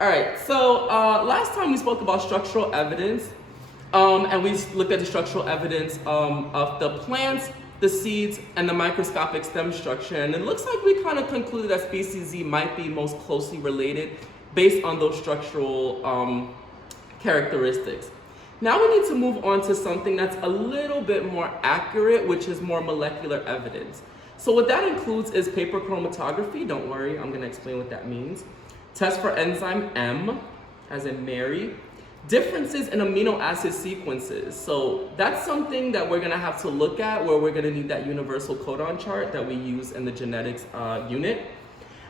All right, so last time we spoke about structural evidence, and we looked at the structural evidence of the plants, the seeds, and the microscopic stem structure. And it looks like we kind of concluded that species Z might be most closely related based on those structural characteristics. Now we need to move on to something that's a little bit more accurate, which is more molecular evidence. So what that includes is paper chromatography. Don't worry, I'm gonna explain what that means. Test for enzyme M, as in Mary. Differences in amino acid sequences. So that's something that we're gonna have to look at, where we're gonna need that universal codon chart that we use in the genetics unit.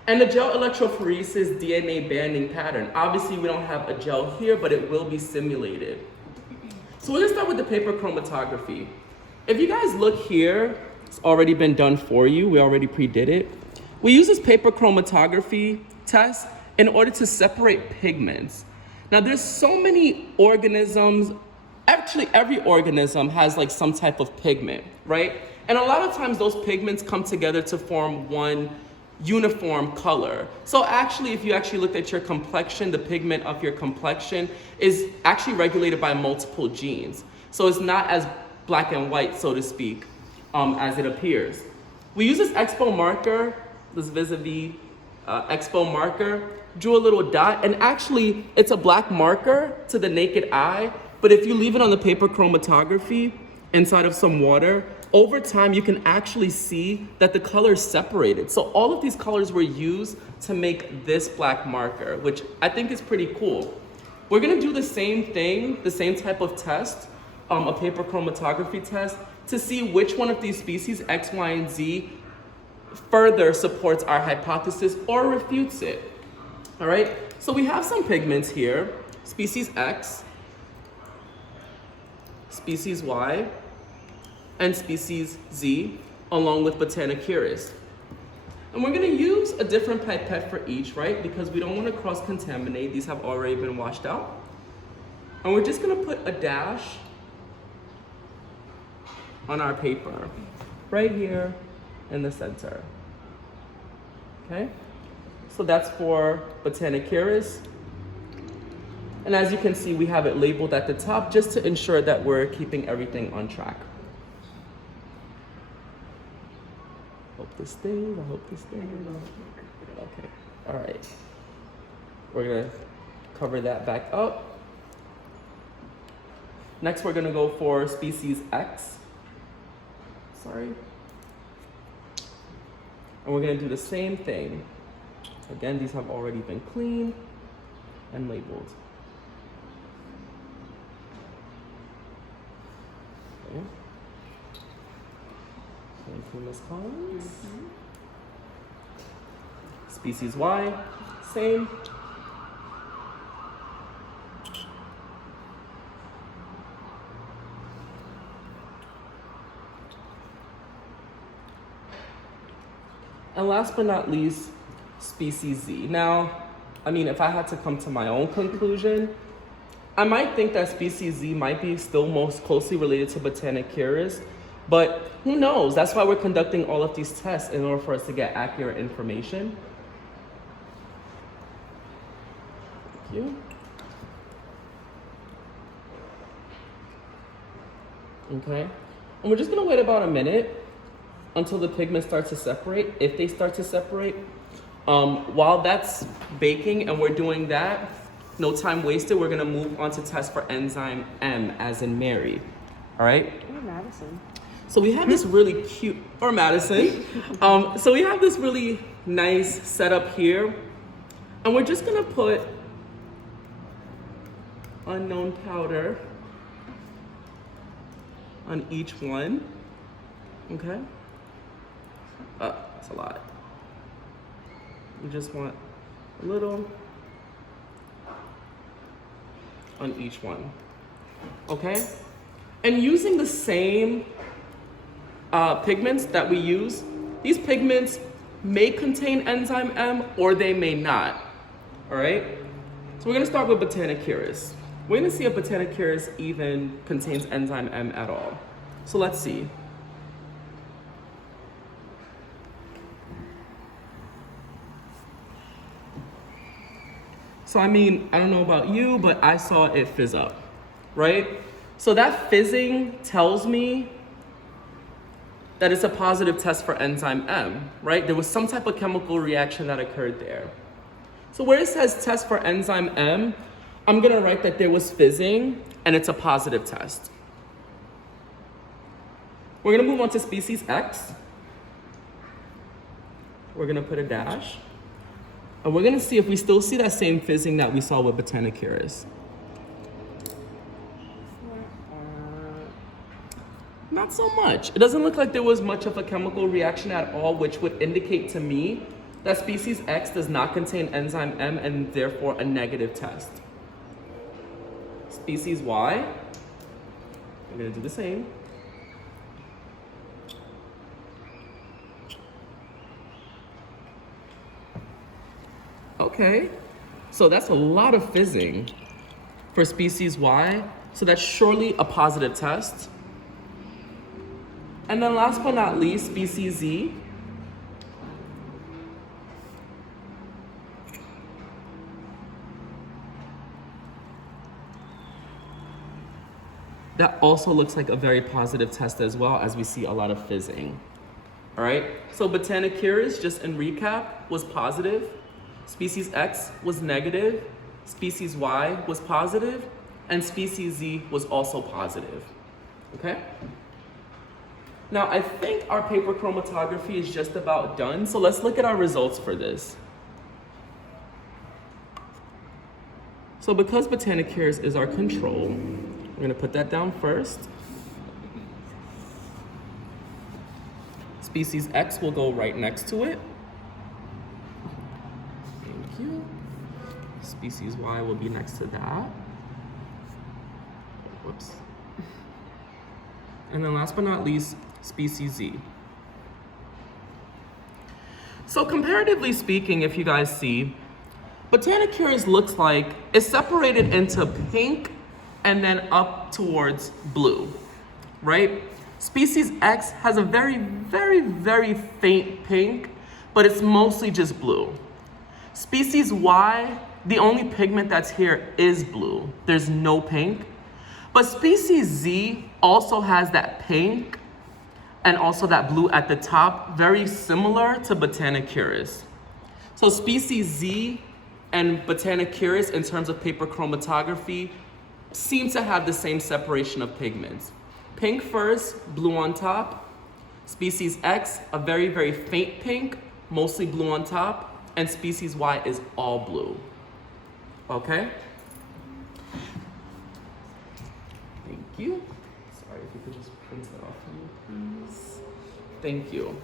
And the gel electrophoresis DNA banding pattern. Obviously we don't have a gel here, but it will be simulated. So we're gonna start with the paper chromatography. If you guys look here, it's already been done for you. We already pre-did it. We use this paper chromatography test in order to separate pigments. Now there's so many organisms, actually every organism has like some type of pigment, right? And a lot of times those pigments come together to form one uniform color. So actually, if you actually look at your complexion, the pigment of your complexion is actually regulated by multiple genes. So it's not as black and white, so to speak, as it appears. We use this expo marker, this vis-a-vis expo marker, drew a little dot, and actually it's a black marker to the naked eye, but if you leave it on the paper chromatography inside of some water, over time you can actually see that the color is separated. So all of these colors were used to make this black marker, which I think is pretty cool. We're gonna do the same thing, the same type of test, a paper chromatography test, to see which one of these species, X, Y, and Z, further supports our hypothesis or refutes it. All right, so we have some pigments here, species X, species Y, and species Z, along with Botanicurus. And we're gonna use a different pipette for each, right? Because we don't wanna cross-contaminate. These have already been washed out. And we're just gonna put a dash on our paper, right here in the center, okay? So that's for Botanicurus. And as you can see, we have it labeled at the top just to ensure that we're keeping everything on track. Hope this stays, I hope this stays. Okay, all right. We're gonna cover that back up. Next, we're gonna go for species X. Sorry. And we're gonna do the same thing. Again, these have already been cleaned and labeled. Okay. Clean those columns. Species Y, same. And last but not least, species Z. Now, I mean, if I had to come to my own conclusion, I might think that species Z might be still most closely related to Botanicurus, but who knows? That's why we're conducting all of these tests, in order for us to get accurate information. Thank you. Okay, and we're just gonna wait about a minute until the pigment starts to separate, if they start to separate. While that's baking and we're doing that, no time wasted, we're gonna move on to test for enzyme M, as in Mary, all right? Or Madison. So we have this really cute, or Madison. So we have this really nice setup here, and we're just gonna put unknown powder on each one, okay? That's a lot. You just want a little on each one, okay? And using the same pigments that we use, these pigments may contain enzyme M or they may not, all right? So we're gonna start with Botanicurus. We're gonna see if Botanicurus even contains enzyme M at all. So let's see. So I mean, I don't know about you, but I saw it fizz up, right? So that fizzing tells me that it's a positive test for enzyme M, right? There was some type of chemical reaction that occurred there. So where it says test for enzyme M, I'm gonna write that there was fizzing and it's a positive test. We're gonna move on to species X. We're gonna put a dash. And we're gonna see if we still see that same fizzing that we saw with Botanicurus. Not so much. It doesn't look like there was much of a chemical reaction at all, which would indicate to me that species X does not contain enzyme M and therefore a negative test. Species Y, I'm gonna do the same. Okay, so that's a lot of fizzing for species Y, so that's surely a positive test. And then last but not least, species Z. That also looks like a very positive test as well, as we see a lot of fizzing. All right, so Botanicurus, just in recap, was positive. Species X was negative. Species Y was positive. And species Z was also positive. Okay? Now, I think our paper chromatography is just about done, so let's look at our results for this. So because Botanicurus is our control, we're gonna put that down first. Species X will go right next to it. Thank you. Species Y will be next to that. Whoops. And then last but not least, species Z. So comparatively speaking, if you guys see, Botanicurus looks like it's separated into pink and then up towards blue, right? Species X has a very, very, very faint pink, but it's mostly just blue. Species Y, the only pigment that's here is blue. There's no pink. But species Z also has that pink and also that blue at the top, very similar to Botanicurus. So species Z and Botanicurus in terms of paper chromatography seem to have the same separation of pigments. Pink first, blue on top. Species X, a very, very faint pink, mostly blue on top. And species Y is all blue. Okay? Thank you. Sorry, if you could just print that off for me, please. Thank you.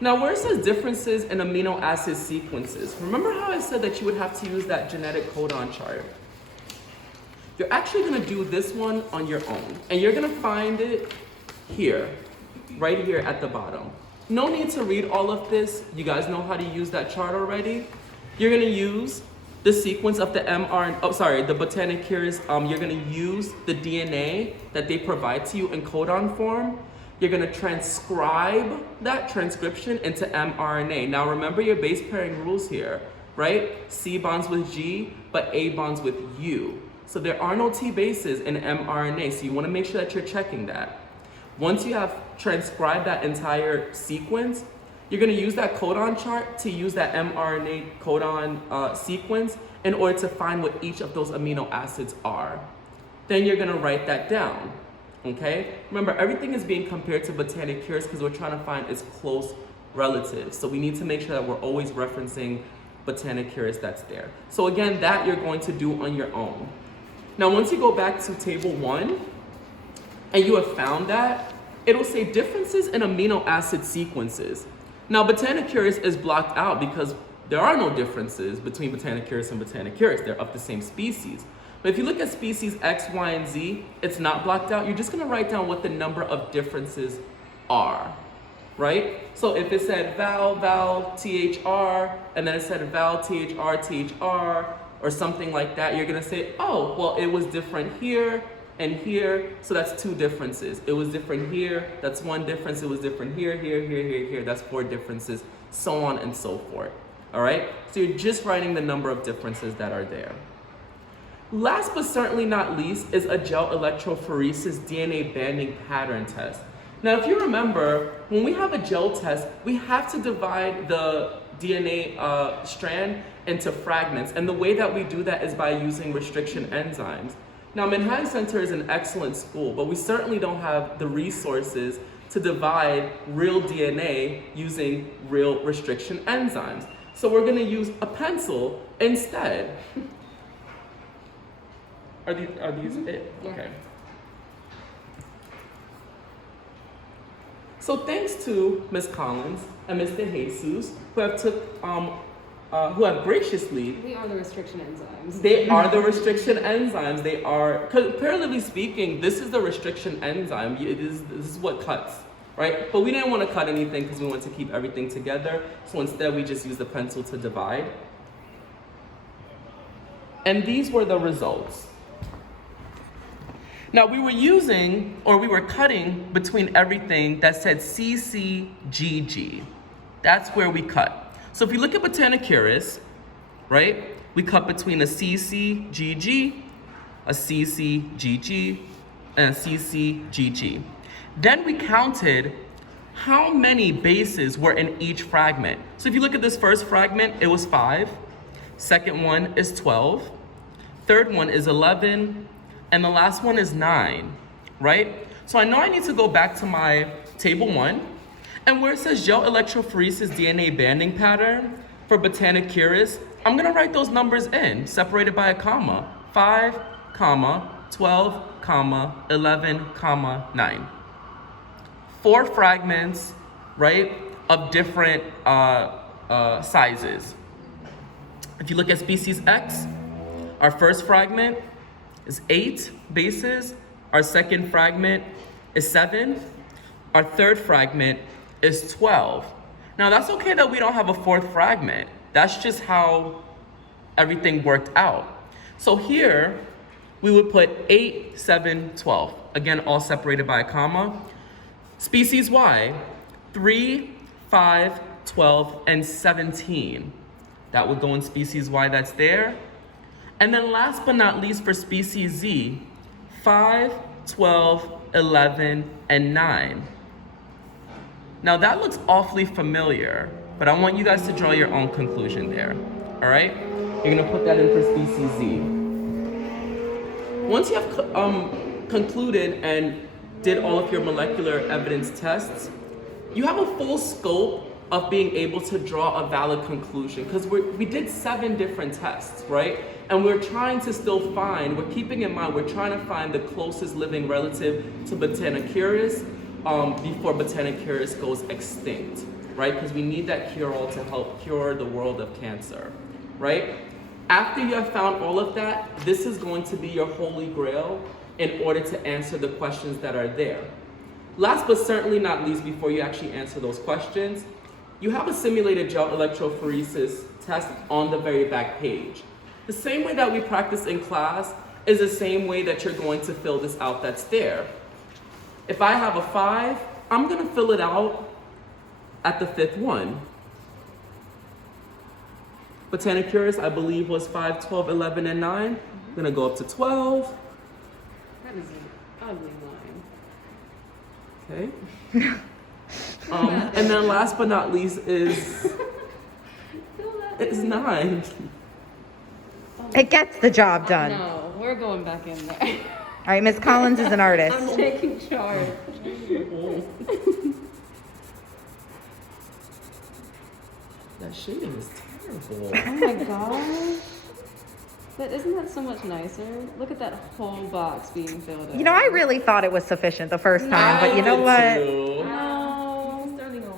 Now, where it says differences in amino acid sequences, remember how I said that you would have to use that genetic codon chart? You're actually gonna do this one on your own, and you're gonna find it here, right here at the bottom. No need to read all of this. You guys know how to use that chart already. You're gonna use the sequence of the the Botanicurus. You're gonna use the DNA that they provide to you in codon form. You're gonna transcribe that transcription into mRNA. Now remember your base pairing rules here, right? C bonds with G, but A bonds with U. So there are no T bases in mRNA, so you wanna make sure that you're checking that. Once you have transcribed that entire sequence, you're gonna use that codon chart to use that mRNA codon sequence in order to find what each of those amino acids are. Then you're gonna write that down, okay? Remember, everything is being compared to Botanicurus because we're trying to find its close relatives. So we need to make sure that we're always referencing Botanicurus that's there. So again, that you're going to do on your own. Now, once you go back to table 1, and you have found that, it'll say differences in amino acid sequences. Now, Botanicurus is blocked out because there are no differences between Botanicurus and Botanicurus. They're of the same species. But if you look at species X, Y, and Z, it's not blocked out. You're just gonna write down what the number of differences are, right? So if it said val, val, THR, and then it said val, THR, THR, or something like that, you're gonna say, oh, well, it was different here and here, so that's 2 differences. It was different here, that's 1 difference. It was different here, here, here, here, here, that's 4 differences, so on and so forth. all right? So you're just writing the number of differences that are there. Last but certainly not least is a gel electrophoresis DNA banding pattern test. Now, if you remember, when we have a gel test, we have to divide the DNA strand into fragments, and the way that we do that is by using restriction enzymes. Now, Manhattan Center is an excellent school, but we certainly don't have the resources to divide real DNA using real restriction enzymes. So we're gonna use a pencil instead. Are these it? Yeah. Okay. So thanks to Ms. Collins and Mr. Jesus, who have graciously. We are the restriction enzymes. They are the restriction enzymes. They are, comparatively speaking, this is the restriction enzyme. This is what cuts, right? But we didn't want to cut anything because we want to keep everything together. So instead, we just used the pencil to divide. And these were the results. Now we were cutting between everything that said CCGG. That's where we cut. So if you look at Botanicurus, right? We cut between a CCGG, a CCGG, and a CCGG. Then we counted how many bases were in each fragment. So if you look at this first fragment, it was 5. Second one is 12. Third one is 11. And the last one is 9, right? So I know I need to go back to my table 1, and where it says gel electrophoresis DNA banding pattern for Botanicurus, I'm gonna write those numbers in, separated by a comma. 5, 12, 11, 9. 4 fragments, right, of different sizes. If you look at species X, our first fragment is 8 bases. Our second fragment is 7. Our third fragment is 12. Now that's okay that we don't have a fourth fragment. That's just how everything worked out. So here, we would put 8, 7, 12. Again, all separated by a comma. Species Y, 3, 5, 12, and 17. That would go in species Y that's there. And then last but not least for species Z, 5, 12, 11, and 9. Now that looks awfully familiar, but I want you guys to draw your own conclusion there, all right? You're gonna put that in for species Z. Once you have concluded and did all of your molecular evidence tests, you have a full scope of being able to draw a valid conclusion, because we did 7 different tests, right? And we're trying to still find, we're keeping in mind, we're trying to find the closest living relative to Botanicurus before Botanicurus goes extinct, right? Because we need that cure-all to help cure the world of cancer, right? After you have found all of that, this is going to be your holy grail in order to answer the questions that are there. Last but certainly not least, before you actually answer those questions, you have a simulated gel electrophoresis test on the very back page. The same way that we practice in class is the same way that you're going to fill this out that's there. If I have a 5, I'm gonna fill it out at the 5th one. Botanicurus, I believe, was 5, 12, 11, and 9. I'm gonna go up to 12. That is an ugly line. Okay. And then last but not least is 9. It gets the job done. No, we're going back in there. All right, Miss Collins is an artist. I'm taking charge. That shading is terrible. Oh my gosh. But isn't that so much nicer? Look at that whole box being filled out. You know, I really thought it was sufficient the first time, but you know I what? did too. No. Starting on.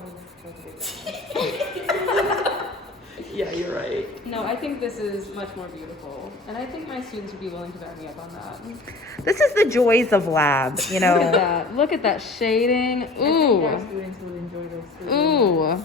Yeah, you're right. No, I think this is much more beautiful. And I think my students would be willing to back me up on that. This is the joys of lab, you Look at know. that. Look at that shading. I think our Ooh. students would enjoy this too. Ooh.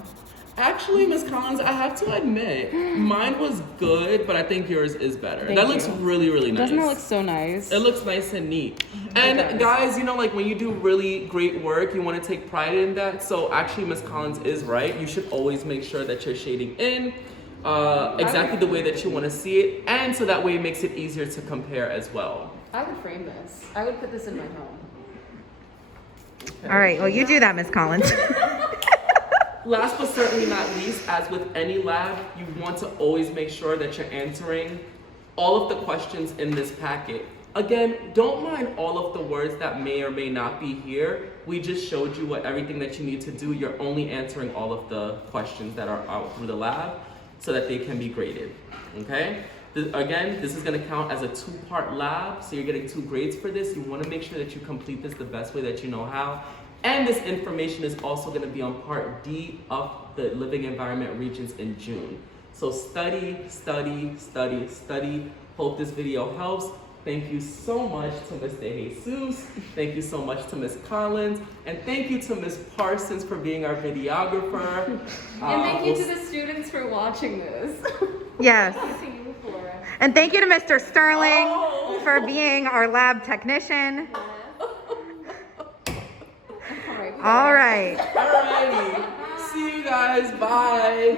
Actually, Ms. Collins, I have to admit, mine was good, but I think yours is better. Thank That looks you. really, really nice. Doesn't it look so nice? It looks nice and neat. It And does. guys, you know, like when you do really great work, you want to take pride in that. So actually, Ms. Collins is right. You should always make sure that you're shading in. exactly the way that you want to see it, and so that way it makes it easier to compare as well. I would frame this. I would put this in my home. All right, well, you do that, Miss Collins. Last but certainly not least, as with any lab, you want to always make sure that you're answering all of the questions in this packet. Again, don't mind all of the words that may or may not be here. We just showed you everything that you need to do. You're only answering all of the questions that are out through the lab so that they can be graded, okay? Again, this is gonna count as a 2-part lab, so you're getting 2 grades for this. You wanna make sure that you complete this the best way that you know how. And this information is also gonna be on part D of the Living Environment Regents in June. So study, study, study, study. Hope this video helps. Thank you so much to Ms. De Jesus. Thank you so much to Ms. Collins. And thank you to Ms. Parsons for being our videographer. And thank you to the students for watching this. Yes. To you, Flora. And thank you to Mr. Sterling for being our lab technician. All right. All right. Alrighty. See you guys. Bye.